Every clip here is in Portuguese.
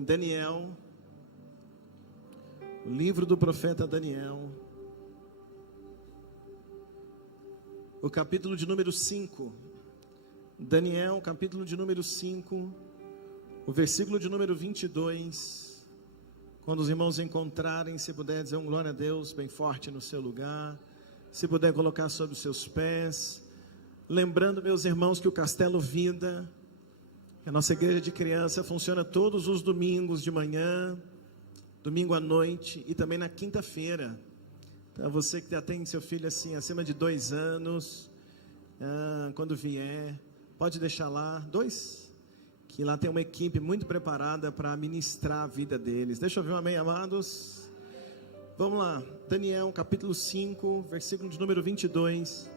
Daniel, o livro do profeta Daniel, o capítulo de número 5, Daniel, capítulo de número 5, o versículo de número 22, quando os irmãos encontrarem, se puder dizer um glória a Deus bem forte no seu lugar, se puder colocar sobre os seus pés, lembrando, meus irmãos, que o Castelo Vida, a nossa igreja de criança funciona todos os domingos de manhã, domingo à noite e também na quinta-feira. Então você que já tem seu filho assim acima de 2 anos, quando vier, pode deixar lá, 2, que lá tem uma equipe muito preparada para ministrar a vida deles. Deixa eu ver um amém, amados. Vamos lá, Daniel capítulo 5, versículo de número 22.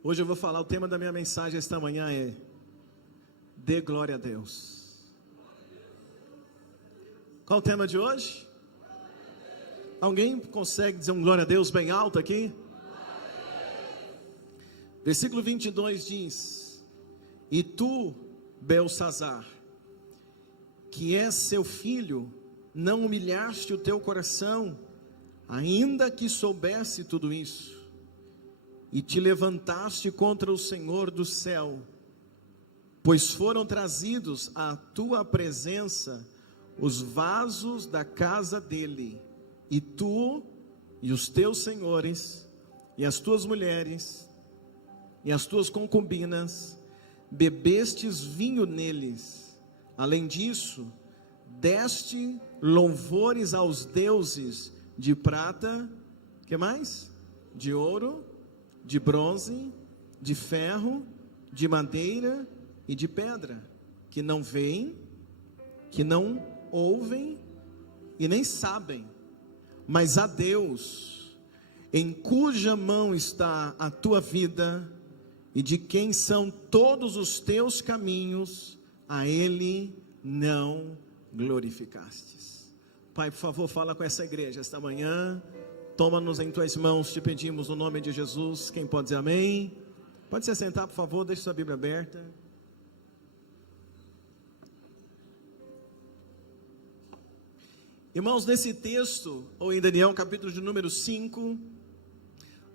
Hoje eu vou falar, o tema da minha mensagem esta manhã é: dê glória a Deus. Qual o tema de hoje? Alguém consegue dizer um glória a Deus bem alto aqui? Versículo 22 diz: E tu, Belsazar, que és seu filho, não humilhaste o teu coração, ainda que soubesse tudo isso, e te levantaste contra o Senhor do céu, pois foram trazidos à tua presença os vasos da casa dele, e tu e os teus senhores, e as tuas mulheres, e as tuas concubinas, bebestes vinho neles. Além disso, deste louvores aos deuses de prata, que mais? De ouro, de bronze, de ferro, de madeira e de pedra, que não veem, que não ouvem e nem sabem, mas a Deus, em cuja mão está a tua vida e de quem são todos os teus caminhos, a Ele não glorificastes. Pai, por favor, fala com essa igreja esta manhã. Toma-nos em tuas mãos, te pedimos no nome de Jesus. Quem pode dizer amém? Pode se sentar, por favor, deixe sua Bíblia aberta. Irmãos, nesse texto, ou em Daniel, capítulo de número 5,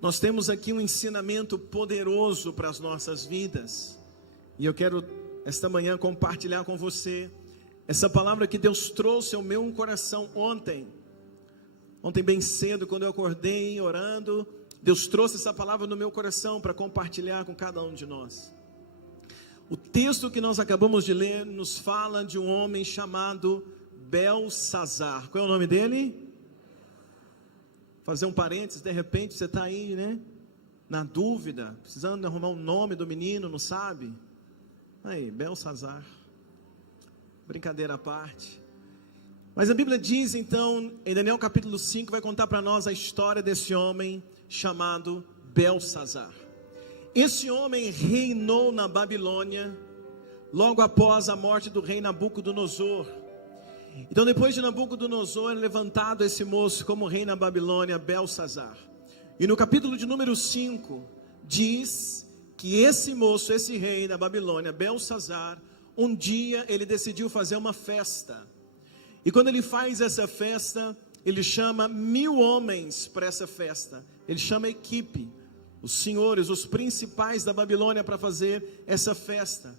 nós temos aqui um ensinamento poderoso para as nossas vidas. E eu quero, esta manhã, compartilhar com você essa palavra que Deus trouxe ao meu coração ontem bem cedo, quando eu acordei orando, Deus trouxe essa palavra no meu coração para compartilhar com cada um de nós. O texto que nós acabamos de ler nos fala de um homem chamado Belsazar. Qual é o nome dele? Fazer um parênteses, de repente você está aí, né? Na dúvida, precisando arrumar um nome do menino, não sabe? Aí, Belsazar. Brincadeira à parte. Mas a Bíblia diz então, em Daniel capítulo 5, vai contar para nós a história desse homem chamado Belsazar. Esse homem reinou na Babilônia, logo após a morte do rei Nabucodonosor. Então depois de Nabucodonosor, é levantado esse moço como rei na Babilônia, Belsazar. E no capítulo de número 5, diz que esse moço, esse rei na Babilônia, Belsazar, um dia ele decidiu fazer uma festa. E quando ele faz essa festa, ele chama 1000 homens para essa festa. Ele chama a equipe, os senhores, os principais da Babilônia para fazer essa festa.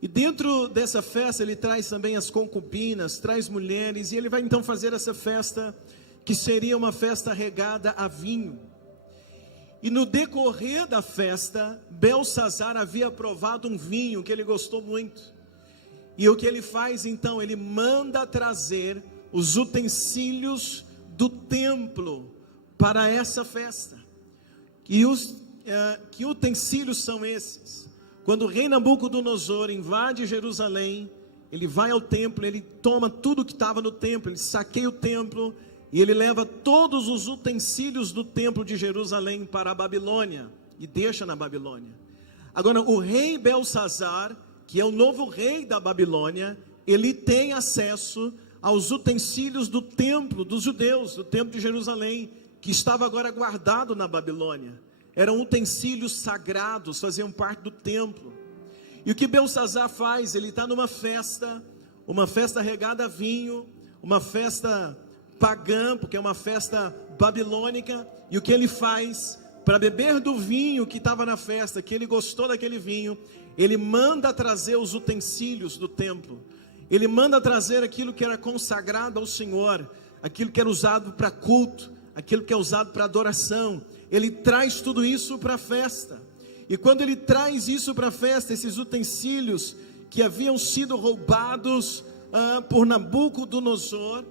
E dentro dessa festa ele traz também as concubinas, traz mulheres. E ele vai então fazer essa festa, que seria uma festa regada a vinho. E no decorrer da festa, Belsazar havia provado um vinho que ele gostou muito. E o que ele faz então? Ele manda trazer os utensílios do templo para essa festa. Que utensílios são esses? Quando o rei Nabucodonosor invade Jerusalém, ele vai ao templo, ele toma tudo que estava no templo, ele saqueia o templo e ele leva todos os utensílios do templo de Jerusalém para a Babilônia e deixa na Babilônia. Agora o rei Belsazar, que é o novo rei da Babilônia, ele tem acesso aos utensílios do templo dos judeus, do templo de Jerusalém, que estava agora guardado na Babilônia. eram utensílios sagrados, faziam parte do templo. E o que Belsassar faz? Ele está numa festa, uma festa regada a vinho, uma festa pagã, porque é uma festa babilônica, e o que ele faz? Para beber do vinho que estava na festa, que ele gostou daquele vinho, ele manda trazer os utensílios do templo, ele manda trazer aquilo que era consagrado ao Senhor, aquilo que era usado para culto, aquilo que é usado para adoração. Ele traz tudo isso para a festa, e quando ele traz isso para a festa, esses utensílios que haviam sido roubados por Nabucodonosor,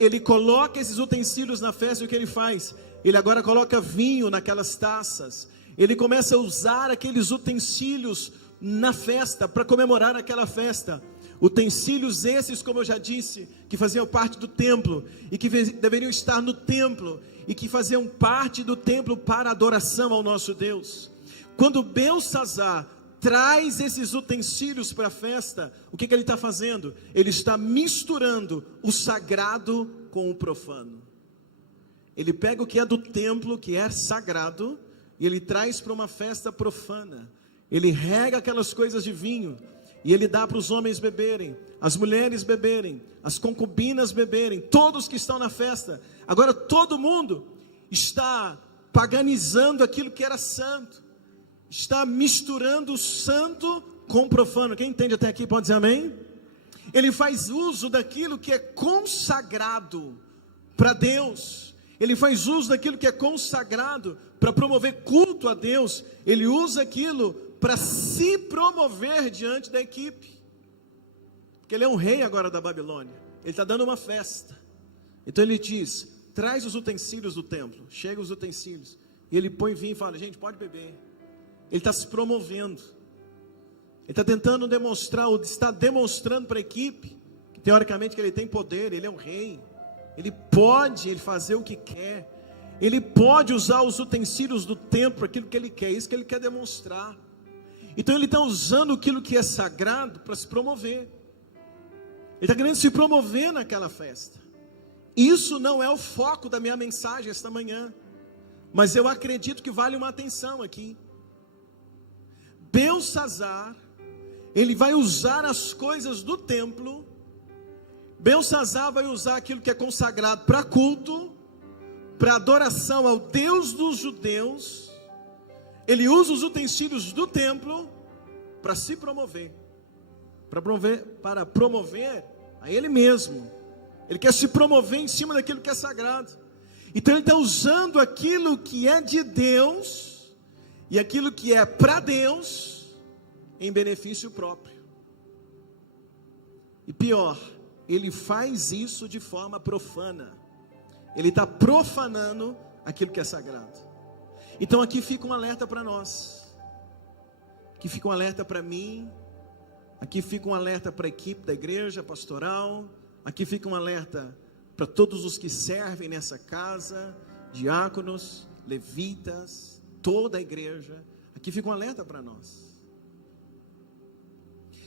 ele coloca esses utensílios na festa. E o que ele faz? Ele agora coloca vinho naquelas taças, ele começa a usar aqueles utensílios na festa, para comemorar aquela festa. Utensílios esses, como eu já disse, que faziam parte do templo, e que deveriam estar no templo, e que faziam parte do templo para adoração ao nosso Deus. Quando Belsassar traz esses utensílios para a festa, o que ele está fazendo? Ele está misturando o sagrado com o profano. Ele pega o que é do templo, que é sagrado, e ele traz para uma festa profana. Ele rega aquelas coisas de vinho, e ele dá para os homens beberem, as mulheres beberem, as concubinas beberem, todos que estão na festa. Agora todo mundo está paganizando aquilo que era santo, está misturando o santo com o profano. Quem entende até aqui pode dizer amém? Ele faz uso daquilo que é consagrado para Deus, ele faz uso daquilo que é consagrado para promover culto a Deus, ele usa aquilo para se promover diante da equipe, porque ele é um rei agora da Babilônia, ele está dando uma festa. Então ele diz: traz os utensílios do templo. Chega os utensílios, e ele põe vinho e fala: gente, pode beber. Ele está se promovendo, ele está tentando demonstrar, ou está demonstrando para a equipe, que teoricamente que ele tem poder, ele é um rei, ele pode fazer o que quer, ele pode usar os utensílios do templo para aquilo que ele quer, isso que ele quer demonstrar. Então ele está usando aquilo que é sagrado para se promover, ele está querendo se promover naquela festa. Isso não é o foco da minha mensagem esta manhã, mas eu acredito que vale uma atenção aqui. Belsassar, ele vai usar as coisas do templo, Belsassar vai usar aquilo que é consagrado para culto, para adoração ao Deus dos judeus. Ele usa os utensílios do templo para se promover, para promover a ele mesmo. Ele quer se promover em cima daquilo que é sagrado. Então ele está usando aquilo que é de Deus e aquilo que é para Deus em benefício próprio. E pior, ele faz isso de forma profana. Ele está profanando aquilo que é sagrado. Então aqui fica um alerta para nós, aqui fica um alerta para mim, aqui fica um alerta para a equipe da igreja pastoral, aqui fica um alerta para todos os que servem nessa casa, diáconos, levitas, toda a igreja. Aqui fica um alerta para nós,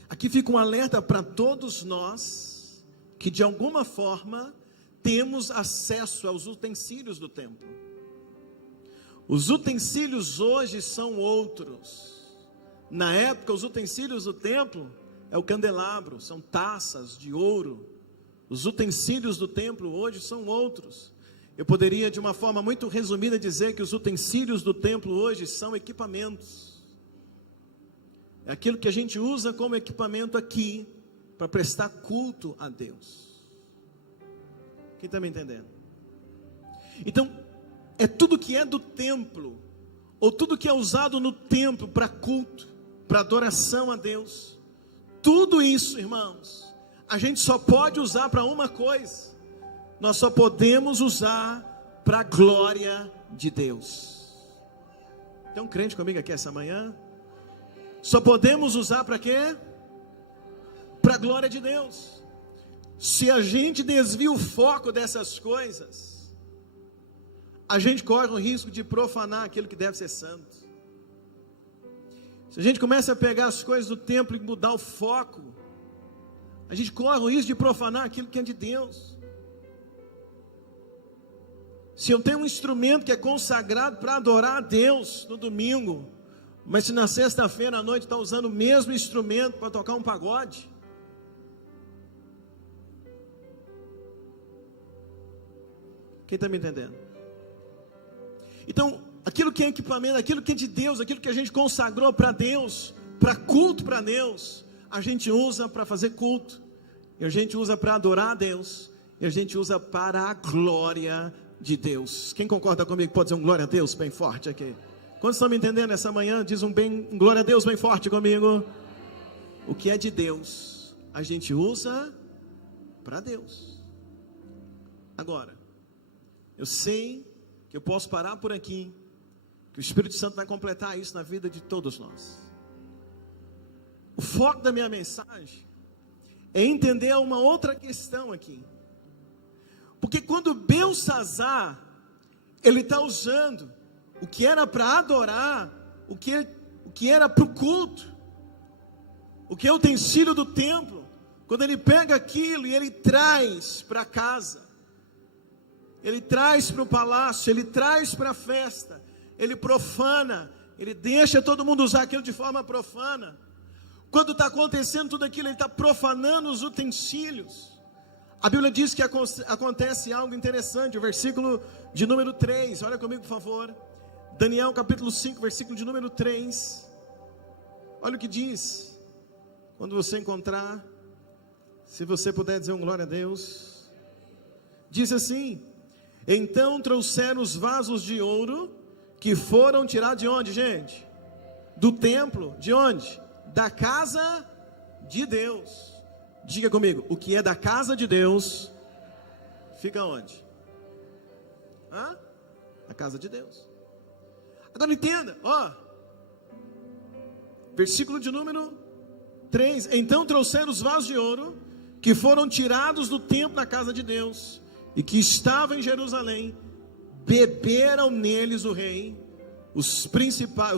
aqui fica um alerta para todos nós, que de alguma forma temos acesso aos utensílios do templo. Os utensílios hoje são outros. Na época, os utensílios do templo é o candelabro, são taças de ouro. Os utensílios do templo hoje são outros. Eu poderia, de uma forma muito resumida, dizer que os utensílios do templo hoje são equipamentos. É aquilo que a gente usa como equipamento aqui, para prestar culto a Deus. Quem está me entendendo? Então, é tudo que é do templo, ou tudo que é usado no templo para culto, para adoração a Deus. Tudo isso, irmãos, a gente só pode usar para uma coisa. Nós só podemos usar para a glória de Deus. Tem um crente comigo aqui essa manhã? Só podemos usar para quê? Para a glória de Deus. Se a gente desvia o foco dessas coisas, a gente corre o risco de profanar aquilo que deve ser santo. Se a gente começa a pegar as coisas do templo e mudar o foco, a gente corre o risco de profanar aquilo que é de Deus. Se eu tenho um instrumento que é consagrado para adorar a Deus no domingo, mas se na sexta-feira à noite está usando o mesmo instrumento para tocar um pagode, quem está me entendendo? Então, aquilo que é equipamento, aquilo que é de Deus, aquilo que a gente consagrou para Deus, para culto para Deus, a gente usa para fazer culto, e a gente usa para adorar a Deus, e a gente usa para a glória de Deus. Quem concorda comigo pode dizer um glória a Deus bem forte aqui? Quantos estão me entendendo essa manhã? Diz um glória a Deus bem forte comigo. O que é de Deus, a gente usa para Deus. Agora, eu sei que eu posso parar por aqui, que o Espírito Santo vai completar isso na vida de todos nós. O foco da minha mensagem é entender uma outra questão aqui. Porque quando Belsazar, ele está usando o que era para adorar, o que era para o culto, o que é o utensílio do templo, quando ele pega aquilo e ele traz para casa, ele traz para o palácio, ele traz para a festa, ele profana, ele deixa todo mundo usar aquilo de forma profana. Quando está acontecendo tudo aquilo, ele está profanando os utensílios. A Bíblia diz que acontece algo interessante, o versículo de número 3, olha comigo por favor, Daniel capítulo 5, versículo de número 3, olha o que diz, quando você encontrar, se você puder dizer um glória a Deus, diz assim: então trouxeram os vasos de ouro, que foram tirados de onde, gente? Do templo, de onde? Da casa de Deus. Diga comigo, o que é da casa de Deus, fica onde? Na casa de Deus. Agora entenda, versículo de número 3, então trouxeram os vasos de ouro, que foram tirados do templo da casa de Deus, e que estavam em Jerusalém, beberam neles o rei, os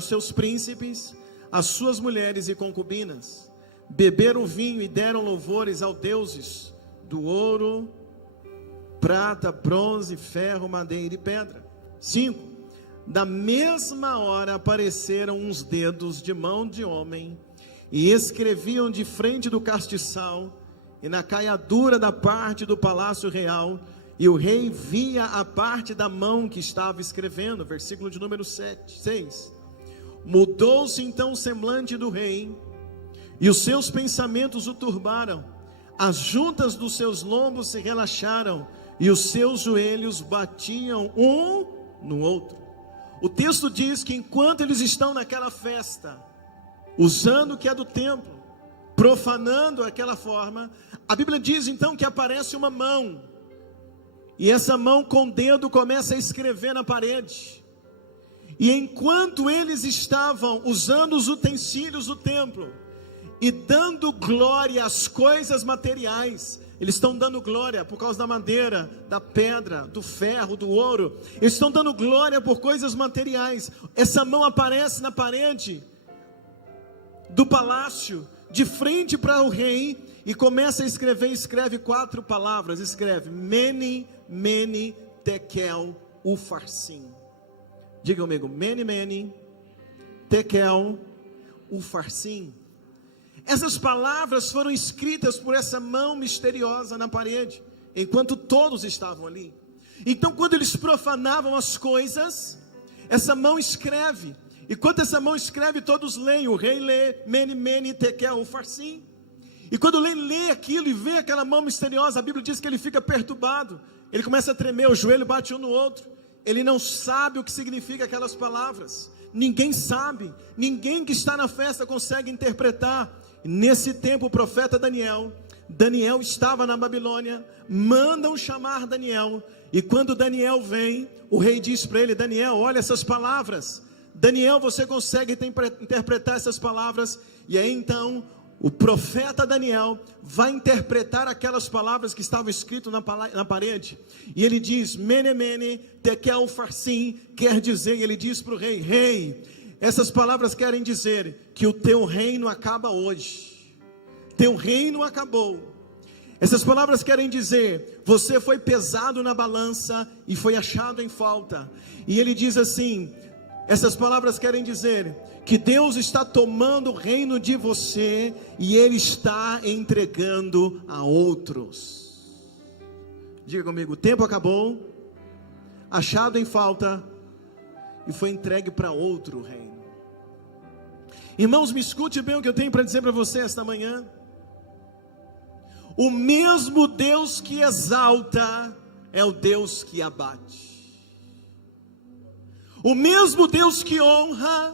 seus príncipes, as suas mulheres e concubinas, beberam vinho e deram louvores aos deuses do ouro, prata, bronze, ferro, madeira e pedra. 5, da mesma hora apareceram uns dedos de mão de homem, e escreviam de frente do castiçal, e na caiadura da parte do palácio real, e o rei via a parte da mão que estava escrevendo. Versículo de número 6, mudou-se então o semblante do rei, e os seus pensamentos o turbaram, as juntas dos seus lombos se relaxaram, e os seus joelhos batiam um no outro. O texto diz que enquanto eles estão naquela festa, usando o que é do templo, profanando aquela forma, a Bíblia diz então que aparece uma mão, e essa mão com o dedo começa a escrever na parede, e enquanto eles estavam usando os utensílios do templo, e dando glória às coisas materiais, eles estão dando glória por causa da madeira, da pedra, do ferro, do ouro, eles estão dando glória por coisas materiais. Essa mão aparece na parede do palácio, de frente para o rei, e começa a escrever, escreve 4 palavras, escreve, Mene, Mene, Tekel, Ufarsim. Diga comigo, Mene, Mene, Tekel, Ufarsim. Essas palavras foram escritas por essa mão misteriosa na parede, enquanto todos estavam ali. Então quando eles profanavam as coisas, essa mão escreve, e quando essa mão escreve, todos leem, o rei lê, Mene, Mene, Tekel, Ufarsim. E quando o rei lê aquilo e vê aquela mão misteriosa, a Bíblia diz que ele fica perturbado, ele começa a tremer, o joelho bate um no outro, ele não sabe o que significa aquelas palavras, ninguém sabe, ninguém que está na festa consegue interpretar. Nesse tempo o profeta Daniel estava na Babilônia, mandam chamar Daniel, e quando Daniel vem, o rei diz para ele, Daniel, olha essas palavras, Daniel, você consegue interpretar essas palavras? E aí então, o profeta Daniel vai interpretar aquelas palavras que estavam escritas na parede, e ele diz, Mene, Mene, Tekel, Ufarsim, quer dizer, ele diz para o rei, rei, essas palavras querem dizer que o teu reino acaba hoje, teu reino acabou. Essas palavras querem dizer: você foi pesado na balança e foi achado em falta. E ele diz assim, essas palavras querem dizer que Deus está tomando o reino de você e Ele está entregando a outros. Diga comigo: o tempo acabou, achado em falta e foi entregue para outro reino. Irmãos, me escute bem o que eu tenho para dizer para você esta manhã. O mesmo Deus que exalta é o Deus que abate. O mesmo Deus que honra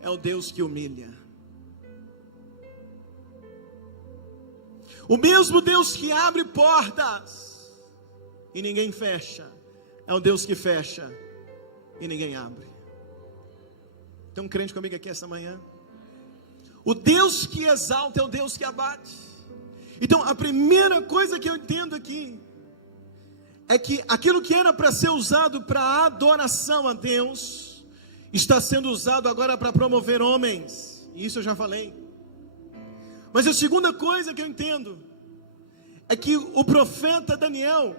é o Deus que humilha. O mesmo Deus que abre portas e ninguém fecha é o Deus que fecha e ninguém abre. Tem um crente comigo aqui essa manhã? O Deus que exalta é o Deus que abate. Então a primeira coisa que eu entendo aqui é que aquilo que era para ser usado para adoração a Deus está sendo usado agora para promover homens. Isso eu já falei. Mas a segunda coisa que eu entendo é que o profeta Daniel,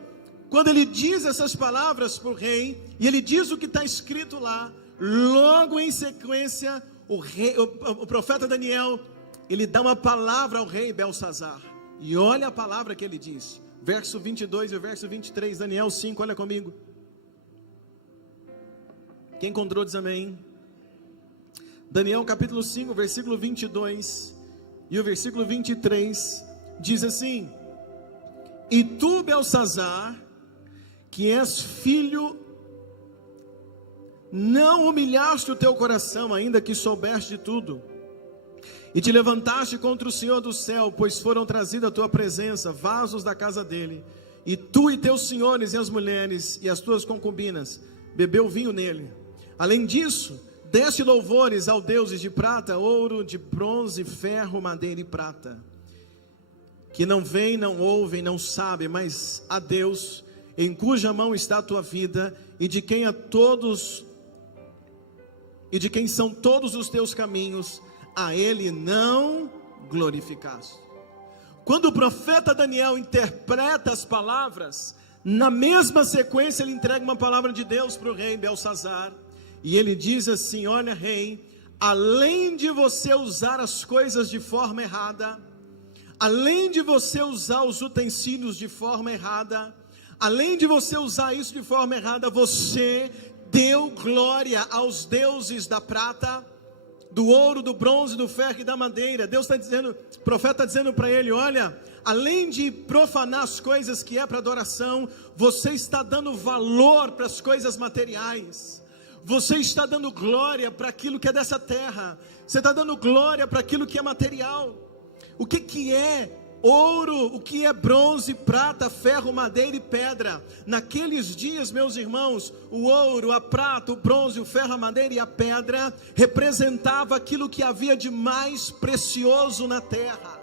quando ele diz essas palavras para o rei, e ele diz o que está escrito lá, logo em sequência, o profeta Daniel, ele dá uma palavra ao rei Belsazar. E olha a palavra que ele diz, verso 22 e o verso 23, Daniel 5, olha comigo. Quem encontrou diz amém. Daniel capítulo 5, versículo 22 e o versículo 23, diz assim: e tu, Belsazar, que és filho, não humilhaste o teu coração, ainda que soubeste de tudo, e te levantaste contra o Senhor do céu, pois foram trazidos à tua presença vasos da casa dele, e tu e teus senhores e as mulheres e as tuas concubinas bebeu vinho nele. Além disso, deste louvores ao deuses de prata, ouro, de bronze, ferro, madeira e prata, que não veem, não ouvem, não sabem, mas a Deus, em cuja mão está a tua vida, e de quem são todos os teus caminhos, a Ele não glorificaste. Quando o profeta Daniel interpreta as palavras, na mesma sequência ele entrega uma palavra de Deus para o rei Belsazar, e ele diz assim: olha rei, além de você usar as coisas de forma errada, além de você usar os utensílios de forma errada, além de você usar isso de forma errada, você deu glória aos deuses da prata, do ouro, do bronze, do ferro e da madeira. Deus está dizendo, o profeta está dizendo para ele: olha, além de profanar as coisas que é para adoração, você está dando valor para as coisas materiais, você está dando glória para aquilo que é dessa terra, você está dando glória para aquilo que é material. O que é ouro, o que é bronze, prata, ferro, madeira e pedra? Naqueles dias, meus irmãos, o ouro, a prata, o bronze, o ferro, a madeira e a pedra representava aquilo que havia de mais precioso na terra.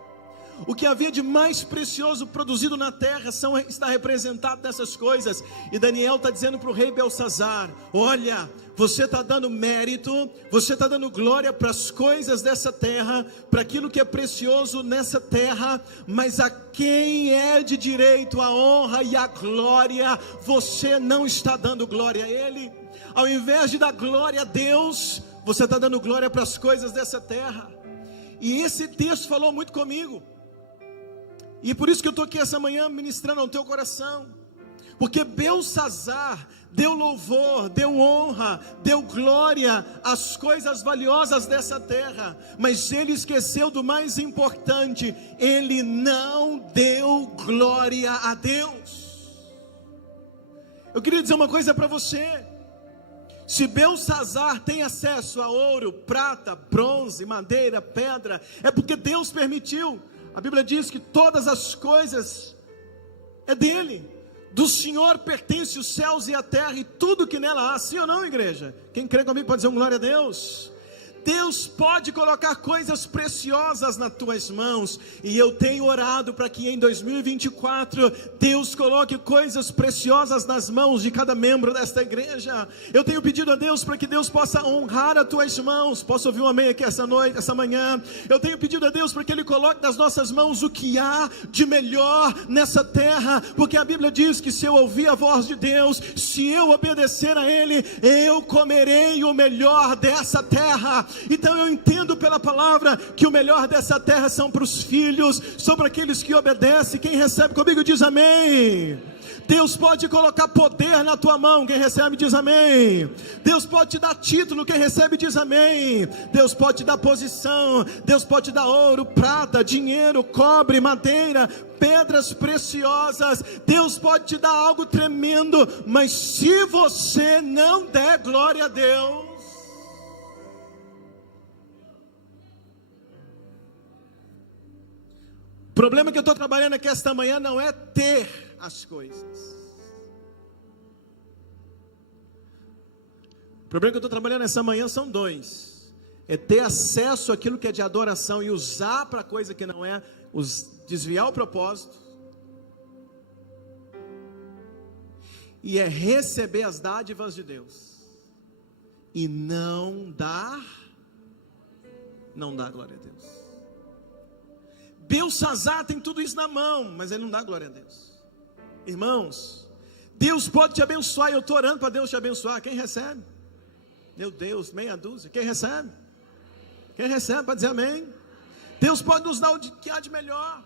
O que havia de mais precioso produzido na terra está representado nessas coisas. E Daniel está dizendo para o rei Belsazar: olha, você está dando mérito, você está dando glória para as coisas dessa terra, para aquilo que é precioso nessa terra, mas a quem é de direito a honra e a glória, você não está dando glória a Ele. Ao invés de dar glória a Deus, você está dando glória para as coisas dessa terra. E esse texto falou muito comigo, e por isso que eu estou aqui essa manhã ministrando ao teu coração, porque Belsazar deu louvor, deu honra, deu glória às coisas valiosas dessa terra, mas ele esqueceu do mais importante: ele não deu glória a Deus. Eu queria dizer uma coisa para você: se Belsazar tem acesso a ouro, prata, bronze, madeira, pedra, é porque Deus permitiu. A Bíblia diz que todas as coisas é dele. Do Senhor pertence os céus e a terra e tudo que nela há. Sim ou não, igreja? Quem crê comigo pode dizer um glória a Deus. Deus pode colocar coisas preciosas nas tuas mãos, e eu tenho orado para que em 2024, Deus coloque coisas preciosas nas mãos de cada membro desta igreja. Eu tenho pedido a Deus para que Deus possa honrar as tuas mãos. Posso ouvir um amém aqui essa noite, essa manhã? Eu tenho pedido a Deus para que Ele coloque nas nossas mãos o que há de melhor nessa terra, porque a Bíblia diz que se eu ouvir a voz de Deus, se eu obedecer a Ele, eu comerei o melhor dessa terra. Então eu entendo pela palavra que o melhor dessa terra são para os filhos, são para aqueles que obedecem. Quem recebe comigo diz amém. Deus pode colocar poder na tua mão, quem recebe diz amém. Deus pode te dar título, quem recebe diz amém. Deus pode te dar posição, Deus pode te dar ouro, prata, dinheiro, cobre, madeira, pedras preciosas. Deus pode te dar algo tremendo, mas se você não der glória a Deus, o problema que eu estou trabalhando aqui esta manhã não é ter as coisas. O problema que eu estou trabalhando essa manhã são dois: é ter acesso àquilo que é de adoração e usar para coisa que não é, desviar o propósito, e é receber as dádivas de Deus e não dar glória a Deus. Belsazar tem tudo isso na mão, mas ele não dá glória a Deus. Irmãos, Deus pode te abençoar, e eu estou orando para Deus te abençoar. Quem recebe? Meu Deus, meia dúzia. Quem recebe? Quem recebe para dizer amém? Deus pode nos dar o que há de melhor.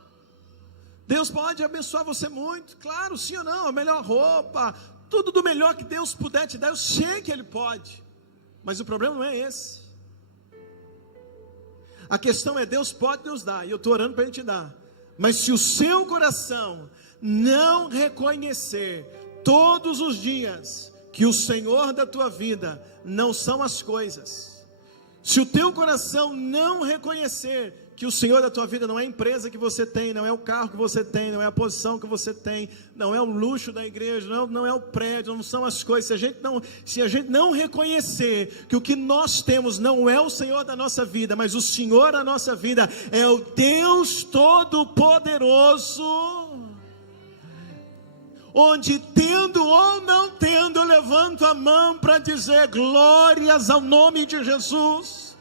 Deus pode abençoar você muito, claro, sim ou não, a melhor roupa, tudo do melhor que Deus puder te dar, eu sei que Ele pode, mas o problema não é esse. A questão é, Deus pode nos dar, e eu estou orando para Ele te dar, mas se o seu coração não reconhecer todos os dias que o Senhor da tua vida não são as coisas, se o teu coração não reconhecer que o Senhor da tua vida não é a empresa que você tem, não é o carro que você tem, não é a posição que você tem, não é o luxo da igreja, não é o prédio, não são as coisas. Se a gente não reconhecer que o que nós temos não é o Senhor da nossa vida, mas o Senhor da nossa vida é o Deus Todo-Poderoso, onde tendo ou não tendo, eu levanto a mão para dizer glórias ao nome de Jesus.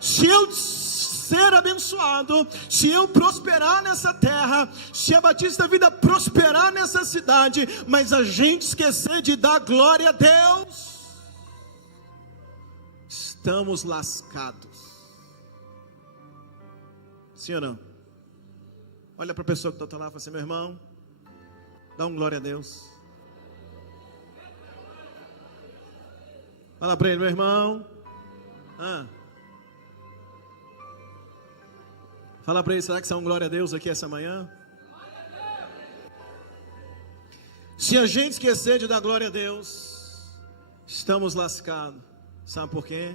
Se eu ser abençoado, se eu prosperar nessa terra, se a Batista Vida prosperar nessa cidade, mas a gente esquecer de dar glória a Deus, estamos lascados. Sim ou não? Olha para a pessoa que está lá e fala assim: meu irmão, dá um glória a Deus. Fala para ele: meu irmão, fala para ele: será que são um glória a Deus aqui essa manhã? Se a gente esquecer de dar glória a Deus, estamos lascados. Sabe por quê?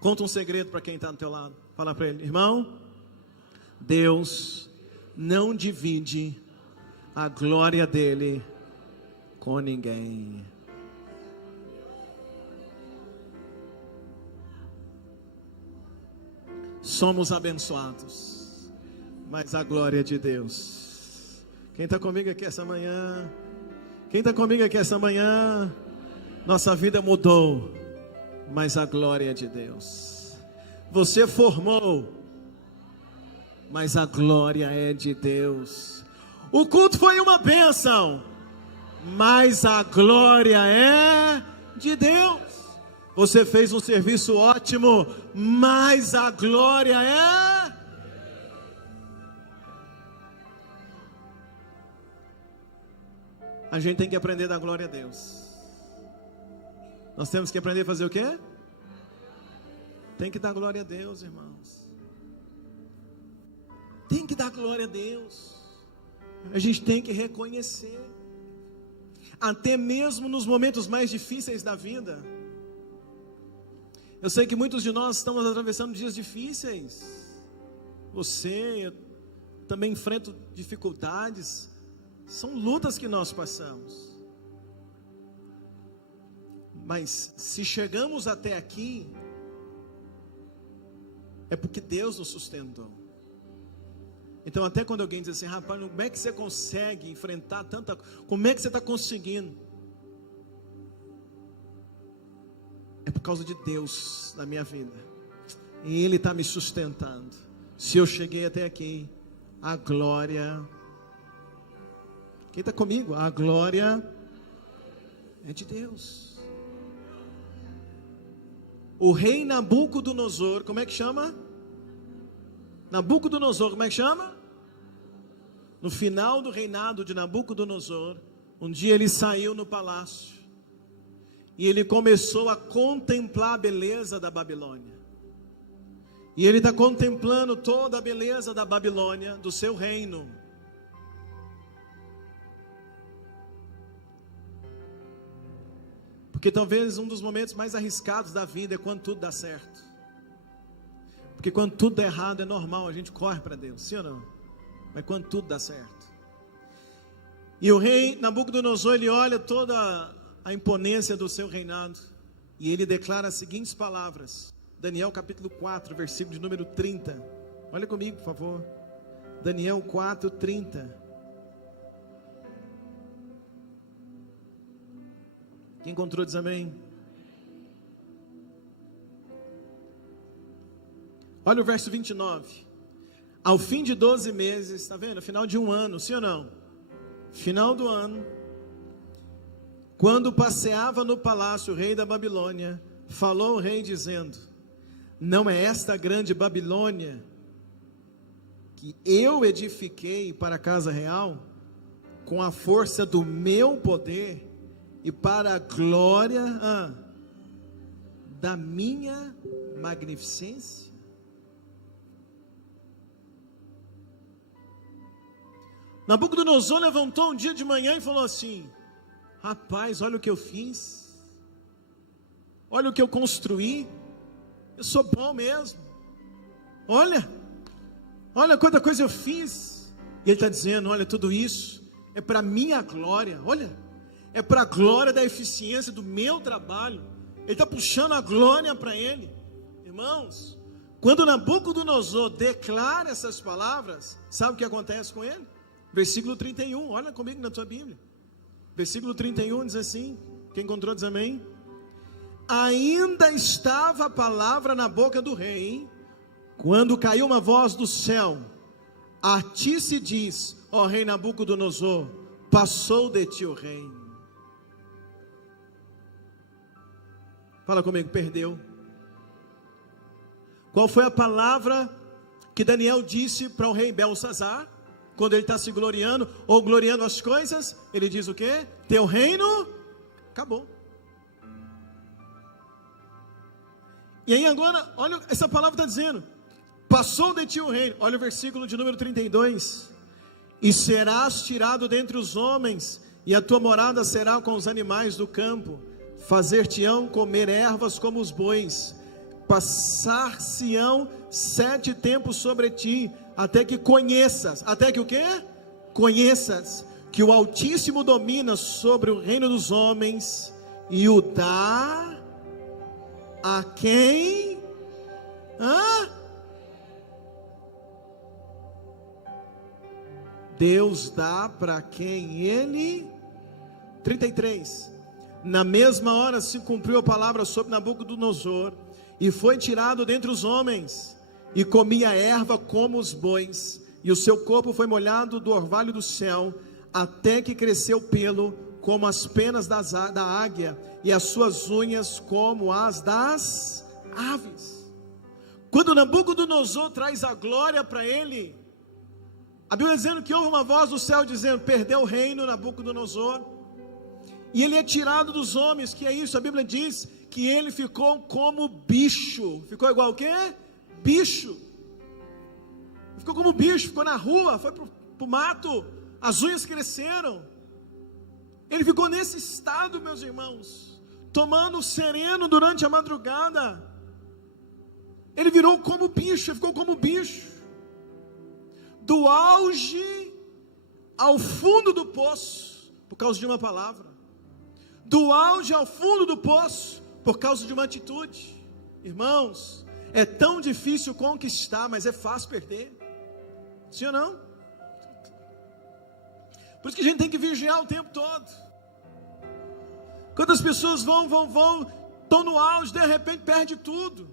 Conta um segredo para quem está do teu lado. Fala para ele: irmão, Deus não divide a glória dele com ninguém. Somos abençoados, mas a glória é de Deus. Quem está comigo aqui essa manhã? Quem está comigo aqui essa manhã? Nossa vida mudou, mas a glória é de Deus. Você formou, mas a glória é de Deus. O culto foi uma bênção, mas a glória é de Deus. Você fez um serviço ótimo, mas a glória é... A gente tem que aprender a dar glória a Deus. Nós temos que aprender a fazer o quê? Tem que dar glória a Deus, irmãos. Tem que dar glória a Deus. A gente tem que reconhecer. Até mesmo nos momentos mais difíceis da vida. Eu sei que muitos de nós estamos atravessando dias difíceis. Você também enfrenta dificuldades. São lutas que nós passamos. Mas se chegamos até aqui, é porque Deus nos sustentou. Então até quando alguém diz assim, rapaz, como é que você consegue enfrentar tanta coisa? Como é que você está conseguindo? É por causa de Deus na minha vida. E Ele está me sustentando. Se eu cheguei até aqui, a glória... Quem está comigo? A glória é de Deus. O rei Nabucodonosor, como é que chama? Nabucodonosor, como é que chama? No final do reinado de Nabucodonosor, um dia ele saiu no palácio e ele começou a contemplar a beleza da Babilônia. E ele está contemplando toda a beleza da Babilônia, do seu reino. Porque talvez um dos momentos mais arriscados da vida é quando tudo dá certo. Porque quando tudo dá errado é normal, a gente corre para Deus, sim ou não? Mas quando tudo dá certo. E o rei Nabucodonosor, ele olha toda a imponência do seu reinado. E ele declara as seguintes palavras. Daniel capítulo 4, versículo de número 30. Olha comigo, por favor. Daniel 4, 30. Quem encontrou diz amém. Olha o verso 29. Ao fim de 12 meses, está vendo? Final de um ano, sim ou não? Final do ano. Quando passeava no palácio o rei da Babilônia, falou o rei dizendo: não é esta grande Babilônia que eu edifiquei para a casa real, com a força do meu poder e para a glória da minha magnificência? Nabucodonosor levantou um dia de manhã e falou assim: rapaz, olha o que eu fiz, olha o que eu construí, eu sou bom mesmo, olha quanta coisa eu fiz. E ele está dizendo: olha, tudo isso é para a minha glória, olha, é para a glória da eficiência do meu trabalho. Ele está puxando a glória para ele. Irmãos, quando Nabucodonosor declara essas palavras, sabe o que acontece com ele? Versículo 31, olha comigo na tua Bíblia. Versículo 31 diz assim, quem encontrou diz amém. Ainda estava a palavra na boca do rei, quando caiu uma voz do céu: a ti se diz, ó rei Nabucodonosor, passou de ti o reino. Fala comigo, perdeu. Qual foi a palavra que Daniel disse para o rei Belsazar? Quando ele está se gloriando, ou gloriando as coisas, ele diz o quê? Teu reino acabou. E aí agora, olha, essa palavra está dizendo: passou de ti o reino. Olha o versículo de número 32. E serás tirado dentre os homens, e a tua morada será com os animais do campo. Fazer-te-ão comer ervas como os bois. Passar-se-ão 7 tempos sobre ti, até que conheças. Até que o quê? Conheças que o Altíssimo domina sobre o reino dos homens, e o dá a quem? Deus dá para quem Ele. 33. Na mesma hora se cumpriu a palavra sobre Nabucodonosor, e foi tirado dentre os homens, e comia erva como os bois, e o seu corpo foi molhado do orvalho do céu, até que cresceu pelo como as penas da águia, e as suas unhas como as das aves. Quando Nabucodonosor traz a glória para ele, a Bíblia dizendo que houve uma voz do céu dizendo: perdeu o reino Nabucodonosor, e ele é tirado dos homens. Que é isso? A Bíblia diz que ele ficou como bicho. Ficou igual o quê? Bicho. Ficou como bicho, ficou na rua, foi para o mato, as unhas cresceram. Ele ficou nesse estado, meus irmãos, tomando sereno durante a madrugada. Ele virou como bicho, ficou como bicho. Do auge ao fundo do poço, por causa de uma palavra. Do auge ao fundo do poço, por causa de uma atitude. Irmãos, É tão difícil conquistar, mas é fácil perder. Sim ou não? Por isso que a gente tem que vigiar o tempo todo. Quando as pessoas vão, estão no auge, de repente perde tudo.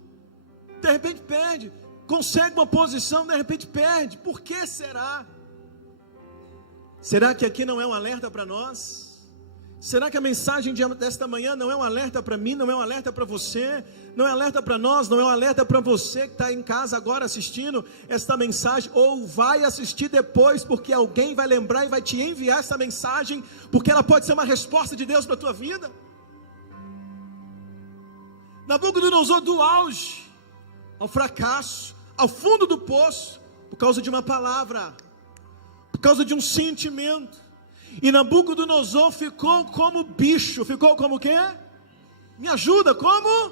De repente perde. Consegue uma posição, de repente perde. Por que será? Será que aqui não é um alerta para nós? Será que a mensagem desta manhã não é um alerta para mim, não é um alerta para você, não é um alerta para nós, não é um alerta para você que está em casa agora assistindo esta mensagem, ou vai assistir depois, porque alguém vai lembrar e vai te enviar essa mensagem, porque ela pode ser uma resposta de Deus para a tua vida? Nabucodonosor do auge ao fracasso, ao fundo do poço, por causa de uma palavra, por causa de um sentimento. E Nabucodonosor ficou como bicho. Ficou como o quê? Me ajuda, como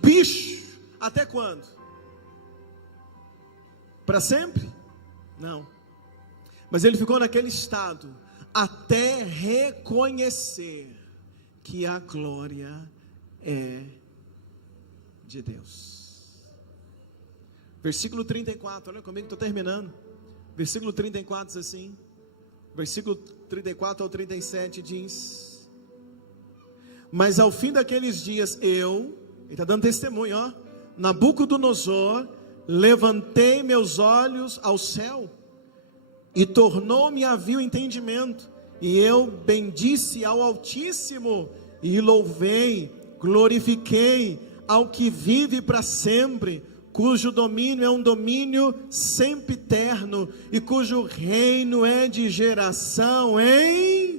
bicho. Até quando? Para sempre? Não. Mas ele ficou naquele estado até reconhecer que a glória é de Deus. Versículo 34, olha comigo, estou terminando. Versículo 34 diz assim, versículo 34 ao 37 diz: mas ao fim daqueles dias ele está dando testemunho, ó, Nabucodonosor, levantei meus olhos ao céu, e tornou-me a vir o entendimento, e eu bendisse ao Altíssimo, e louvei, glorifiquei ao que vive para sempre, cujo domínio é um domínio sempiterno, e cujo reino é de geração em...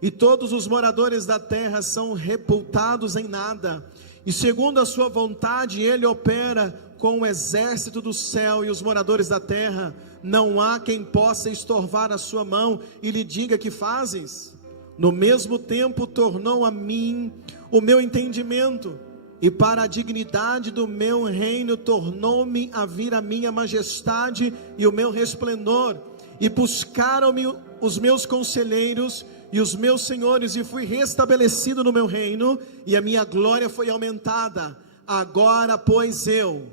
E todos os moradores da terra são repultados em nada, e segundo a sua vontade ele opera com o exército do céu e os moradores da terra. Não há quem possa estorvar a sua mão e lhe diga: que fazes? No mesmo tempo tornou a mim o meu entendimento, e para a dignidade do meu reino tornou-me a vir a minha majestade e o meu resplendor, e buscaram-me os meus conselheiros e os meus senhores, e fui restabelecido no meu reino, e a minha glória foi aumentada. Agora, pois, eu,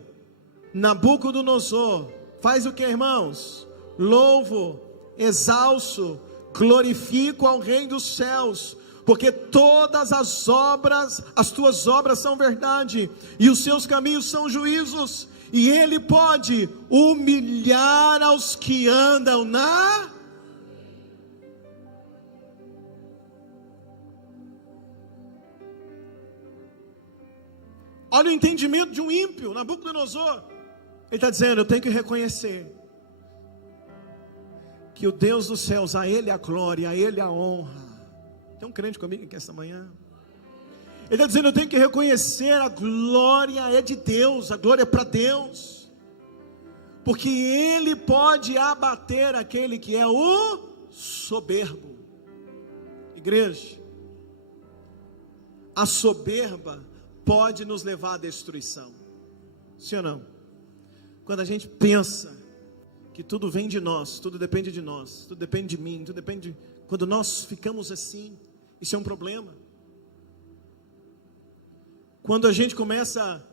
Nabucodonosor, faz o que, irmãos? Louvo, exalço, glorifico ao Rei dos céus, porque todas as obras, as tuas obras são verdade, e os seus caminhos são juízos, e ele pode humilhar aos que andam na... Olha o entendimento de um ímpio, Nabucodonosor. Ele está dizendo: eu tenho que reconhecer que o Deus dos céus, a Ele a glória, a Ele a honra. Tem um crente comigo aqui esta manhã? Ele está dizendo: eu tenho que reconhecer a glória é de Deus, a glória é para Deus, porque Ele pode abater aquele que é o soberbo. Igreja, a soberba pode nos levar à destruição, sim ou não? Quando a gente pensa que tudo vem de nós, tudo depende de nós, tudo depende de mim, tudo depende de... Quando nós ficamos assim, isso é um problema. Quando a gente começa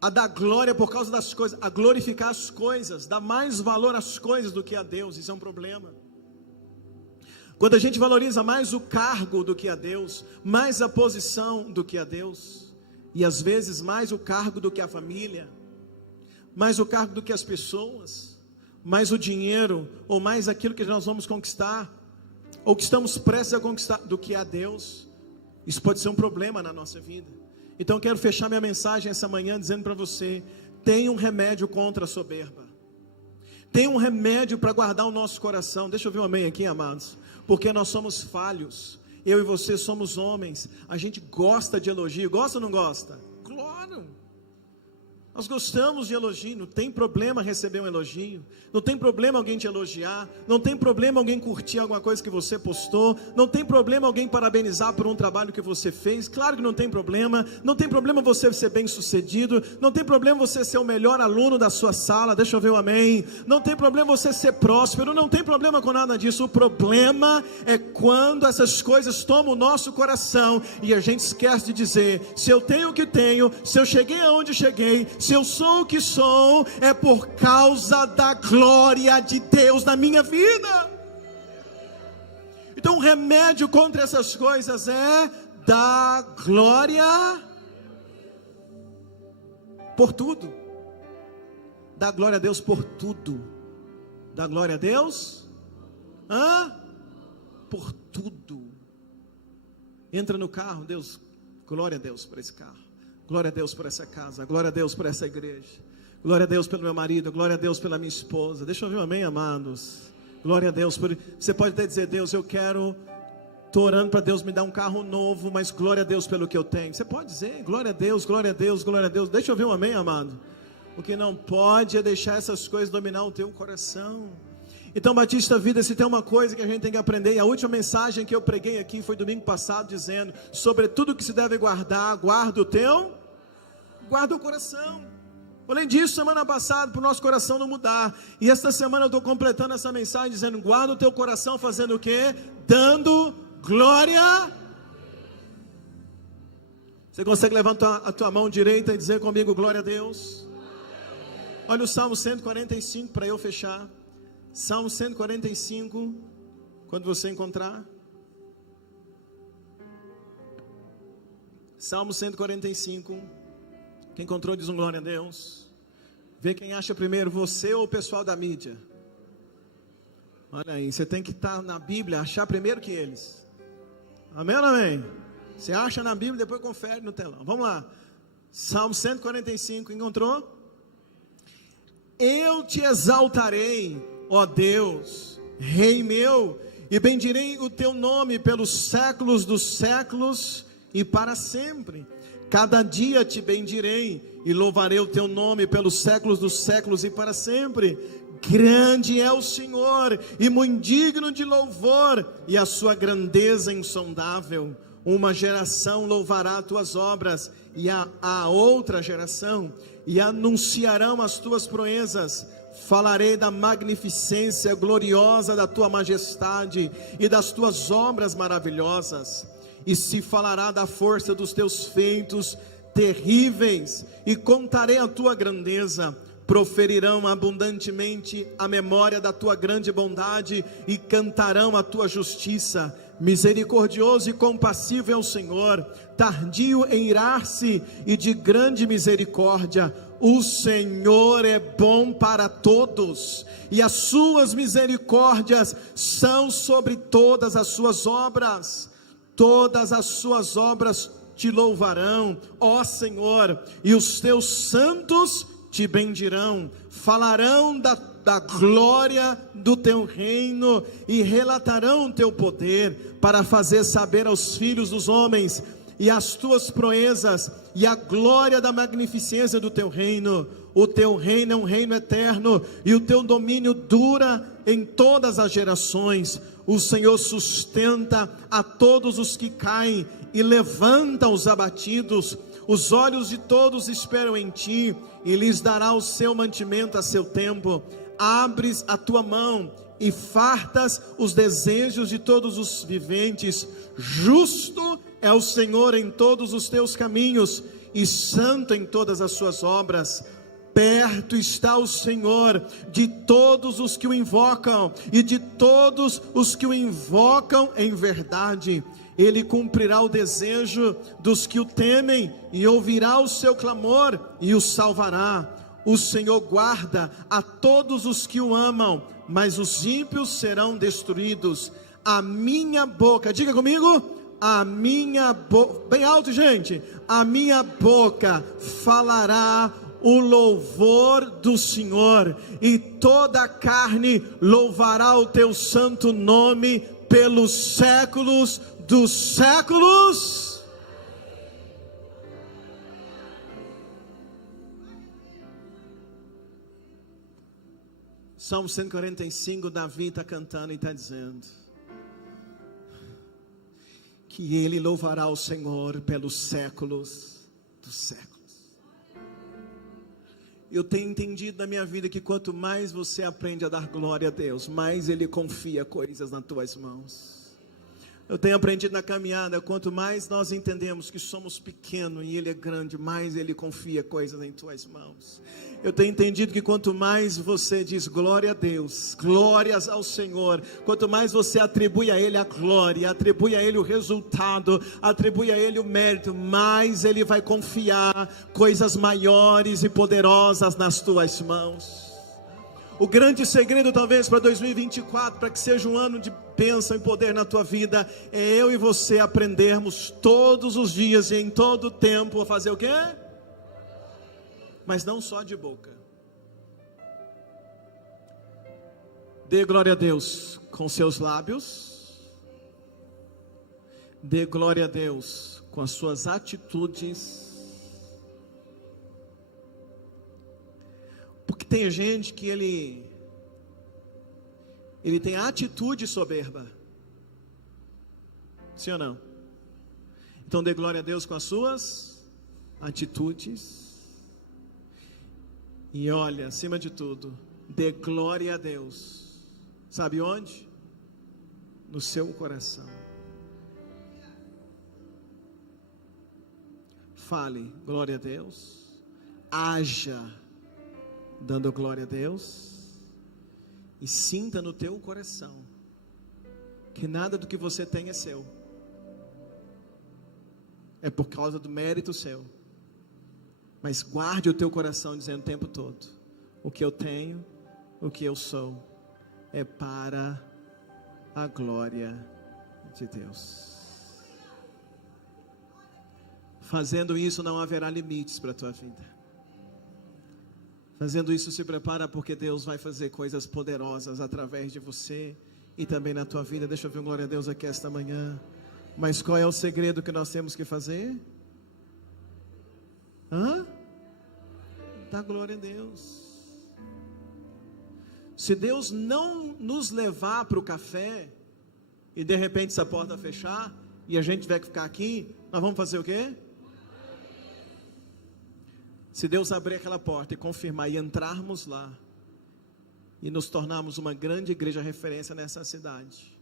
a dar glória por causa das coisas, a glorificar as coisas, dar mais valor às coisas do que a Deus, isso é um problema. Quando a gente valoriza mais o cargo do que a Deus, mais a posição do que a Deus, e às vezes mais o cargo do que a família, mais o cargo do que as pessoas, mais o dinheiro, ou mais aquilo que nós vamos conquistar, ou que estamos prestes a conquistar, do que a Deus, isso pode ser um problema na nossa vida. Então eu quero fechar minha mensagem essa manhã dizendo para você: tem um remédio contra a soberba, tem um remédio para guardar o nosso coração. Deixa eu ver um amém aqui, amados. Porque nós somos falhos, eu e você somos homens, a gente gosta de elogio, gosta ou não gosta? Claro, Nós gostamos de elogio, não tem problema receber um elogio, não tem problema alguém te elogiar, não tem problema alguém curtir alguma coisa que você postou, não tem problema alguém parabenizar por um trabalho que você fez, claro que não tem problema você ser bem sucedido, não tem problema você ser o melhor aluno da sua sala, deixa eu ver o amém, não tem problema você ser próspero, não tem problema com nada disso, o problema é quando essas coisas tomam o nosso coração e a gente esquece de dizer, se eu tenho o que tenho, se eu cheguei aonde cheguei, se eu sou o que sou, é por causa da glória de Deus na minha vida. Então o remédio contra essas coisas é dar glória por tudo. Dá glória a Deus por tudo. Dá glória a Deus por tudo. Entra no carro, Deus, glória a Deus por esse carro. Glória a Deus por essa casa, glória a Deus por essa igreja, glória a Deus pelo meu marido, glória a Deus pela minha esposa. Deixa eu ver um amém, amados. Glória a Deus por... Você pode até dizer, Deus, eu quero, estou orando para Deus me dar um carro novo, mas glória a Deus pelo que eu tenho. Você pode dizer, glória a Deus, glória a Deus, glória a Deus. Deixa eu ver um amém, amado. O que não pode é deixar essas coisas dominar o teu coração. Então, Batista Vida, se tem uma coisa que a gente tem que aprender, e a última mensagem que eu preguei aqui foi domingo passado, dizendo, sobre tudo que se deve guardar, guarda o coração. Além disso, semana passada, para o nosso coração não mudar, e esta semana eu estou completando essa mensagem, dizendo, guarda o teu coração, fazendo o quê? Dando glória. Você consegue levantar a tua mão direita e dizer comigo, glória a Deus? Olha o Salmo 145 para eu fechar. Salmo 145, quando você encontrar. Salmo 145. Quem encontrou diz um glória a Deus. Vê quem acha primeiro, você ou o pessoal da mídia. Olha aí, você tem que estar na Bíblia, achar primeiro que eles. Amém ou não amém? Você acha na Bíblia, depois confere no telão. Vamos lá. Salmo 145, encontrou? Eu te exaltarei, ó Deus, Rei meu, e bendirei o teu nome pelos séculos dos séculos e para sempre. Cada dia te bendirei e louvarei o teu nome pelos séculos dos séculos e para sempre. Grande é o Senhor e muito digno de louvor, e a sua grandeza insondável. Uma geração louvará as tuas obras, e a outra geração, e anunciarão as tuas proezas. Falarei da magnificência gloriosa da tua majestade e das tuas obras maravilhosas. E se falará da força dos teus feitos terríveis, e contarei a tua grandeza. Proferirão abundantemente a memória da tua grande bondade, e cantarão a tua justiça. Misericordioso e compassivo é o Senhor, tardio em irar-se e de grande misericórdia. O Senhor é bom para todos, e as suas misericórdias são sobre todas as suas obras. Todas as suas obras te louvarão, ó Senhor, e os teus santos te bendirão. Falarão da glória do teu reino, e relatarão o teu poder, para fazer saber aos filhos dos homens e as tuas proezas, e a glória da magnificência do teu reino. O teu reino é um reino eterno, e o teu domínio dura em todas as gerações. O Senhor sustenta a todos os que caem, e levanta os abatidos. Os olhos de todos esperam em ti, e lhes dará o seu mantimento a seu tempo. Abres a tua mão, e fartas os desejos de todos os viventes. Justo é o Senhor em todos os teus caminhos, e santo em todas as suas obras. Perto está o Senhor de todos os que o invocam, e de todos os que o invocam em verdade. Ele cumprirá o desejo dos que o temem, e ouvirá o seu clamor, e o salvará. O Senhor guarda a todos os que o amam, mas os ímpios serão destruídos. A minha boca, diga comigo, a minha boca, bem alto gente, a minha boca falará o louvor do Senhor, e toda a carne louvará o teu santo nome pelos séculos dos séculos. Salmo 145, Davi está cantando e está dizendo que ele louvará o Senhor pelos séculos dos séculos. Eu tenho entendido na minha vida que quanto mais você aprende a dar glória a Deus, mais Ele confia coisas nas tuas mãos. Eu tenho aprendido na caminhada, quanto mais nós entendemos que somos pequenos e Ele é grande, mais Ele confia coisas em tuas mãos. Eu tenho entendido que quanto mais você diz glória a Deus, glórias ao Senhor, quanto mais você atribui a Ele a glória, atribui a Ele o resultado, atribui a Ele o mérito, mais Ele vai confiar coisas maiores e poderosas nas tuas mãos. O grande segredo talvez para 2024, para que seja um ano de bênção e poder na tua vida, é eu e você aprendermos todos os dias e em todo o tempo a fazer o quê? Mas não só de boca. Dê glória a Deus com seus lábios, dê glória a Deus com as suas atitudes. Porque tem gente que ele tem atitude soberba. Sim ou não? Então dê glória a Deus com as suas atitudes. E olha, acima de tudo, dê glória a Deus. Sabe onde? No seu coração. Fale glória a Deus. Haja dando glória a Deus, e sinta no teu coração que nada do que você tem é seu, é por causa do mérito seu. Mas guarde o teu coração dizendo o tempo todo: o que eu tenho, o que eu sou, é para a glória de Deus. Fazendo isso, não haverá limites para a tua vida. Fazendo isso, se prepara, porque Deus vai fazer coisas poderosas através de você e também na tua vida. Deixa eu ver um glória a Deus aqui esta manhã. Mas qual é o segredo que nós temos que fazer? Dá glória a Deus. Se Deus não nos levar para o café e de repente essa porta fechar e a gente tiver que ficar aqui, nós vamos fazer o quê? Se Deus abrir aquela porta e confirmar e entrarmos lá e nos tornarmos uma grande igreja referência nessa cidade,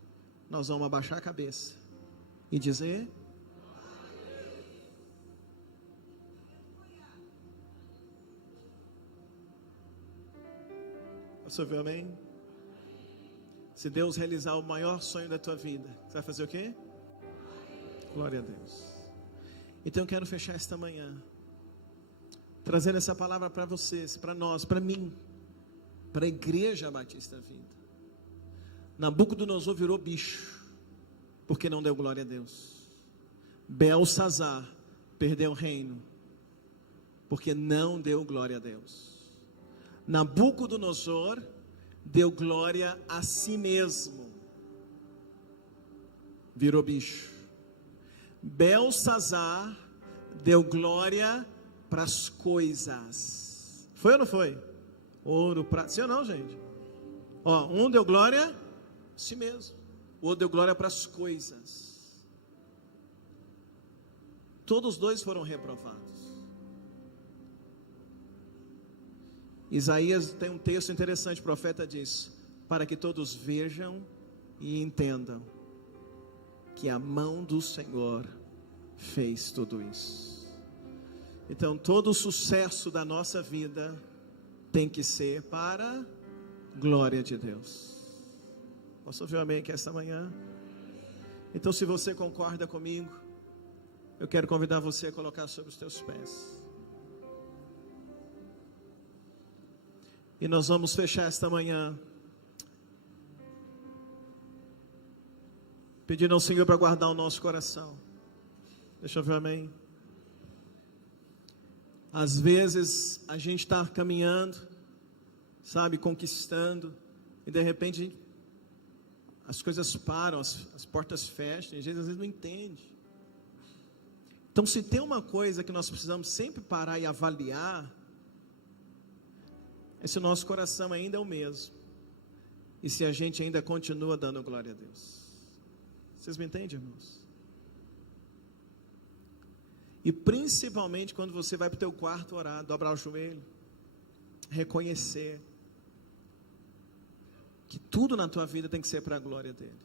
nós vamos abaixar a cabeça e dizer: você ouviu amém? Se Deus realizar o maior sonho da tua vida, você vai fazer o quê? Glória a Deus. Então eu quero fechar esta manhã trazendo essa palavra para vocês, para nós, para mim, para a igreja Batista Vida. Nabucodonosor virou bicho, porque não deu glória a Deus. Belsazar perdeu o reino, porque não deu glória a Deus. Nabucodonosor deu glória a si mesmo, virou bicho. Belsazar deu glória para as coisas. Foi ou não foi? Ouro, prata, sim ou não, gente? Um deu glória a si mesmo, o outro deu glória para as coisas. Todos os dois foram reprovados. Isaías tem um texto interessante, o profeta diz: para que todos vejam e entendam que a mão do Senhor fez tudo isso. Então todo o sucesso da nossa vida tem que ser para a glória de Deus. Posso ouvir um amém aqui esta manhã? Então, se você concorda comigo, eu quero convidar você a colocar sobre os teus pés. E nós vamos fechar esta manhã pedindo ao Senhor para guardar o nosso coração. Deixa eu ver, amém. Às vezes a gente está caminhando, sabe, conquistando, e de repente as coisas param, as portas fecham, e a gente às vezes não entende. Então, se tem uma coisa que nós precisamos sempre parar e avaliar, é se o nosso coração ainda é o mesmo. e se a gente ainda continua dando glória a Deus. Vocês me entendem, irmãos? E principalmente quando você vai para o teu quarto orar, dobrar o joelho, reconhecer que tudo na tua vida tem que ser para a glória dele.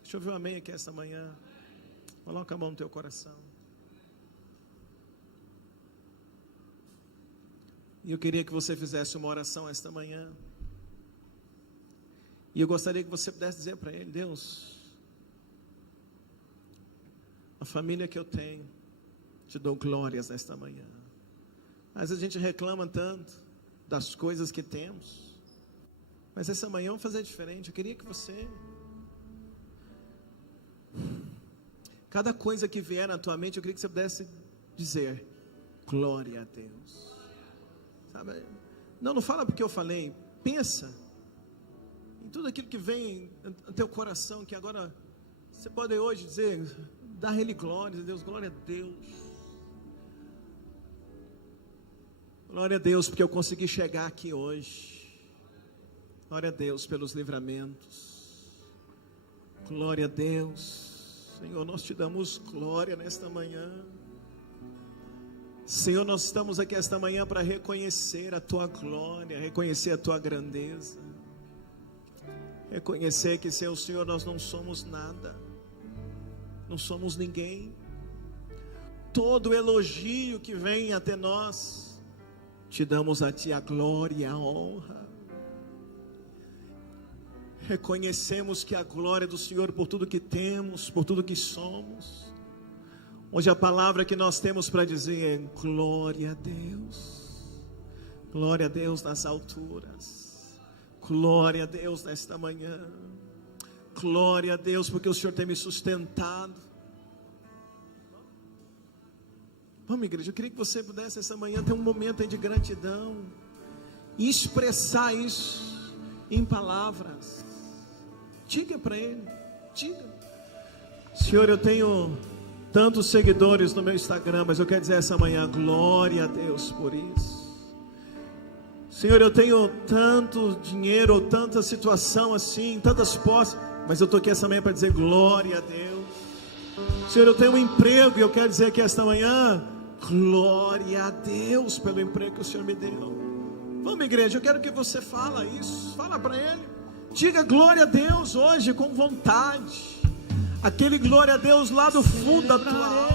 Deixa eu ver um amém aqui esta manhã. Coloca a mão no teu coração. E eu queria que você fizesse uma oração esta manhã. E eu gostaria que você pudesse dizer para ele: Deus, a família que eu tenho, te dou glórias nesta manhã. Mas a gente reclama tanto das coisas que temos. Mas essa manhã vamos fazer diferente. Eu queria que você, cada coisa que vier na tua mente, eu queria que você pudesse dizer: glória a Deus. Sabe? Não fala porque eu falei. Pensa em tudo aquilo que vem no teu coração, que agora você pode hoje dizer, dar a Ele glória a Deus, glória a Deus. Glória a Deus porque eu consegui chegar aqui hoje. Glória a Deus pelos livramentos. Glória a Deus. Senhor, nós te damos glória nesta manhã. Senhor, nós estamos aqui esta manhã para reconhecer a tua glória, reconhecer a tua grandeza, reconhecer que sem o Senhor nós não somos nada, não somos ninguém. Todo elogio que vem até nós, te damos a ti a glória e a honra. Reconhecemos que a glória do Senhor por tudo que temos, por tudo que somos. Hoje a palavra que nós temos para dizer é glória a Deus. Glória a Deus nas alturas. Glória a Deus nesta manhã. Glória a Deus porque o Senhor tem me sustentado. Vamos, igreja, eu queria que você pudesse essa manhã ter um momento aí de gratidão e expressar isso em palavras. Diga para Ele, diga: Senhor, eu tenho tantos seguidores no meu Instagram, mas eu quero dizer essa manhã, glória a Deus por isso. Senhor, eu tenho tanto dinheiro, ou tanta situação assim, tantas posses, mas eu estou aqui essa manhã para dizer glória a Deus. Senhor, eu tenho um emprego, e eu quero dizer aqui esta manhã, glória a Deus pelo emprego que o Senhor me deu. Vamos, igreja, eu quero que você fale isso, fala para Ele. Diga glória a Deus hoje com vontade. Aquele glória a Deus lá do fundo da tua alma.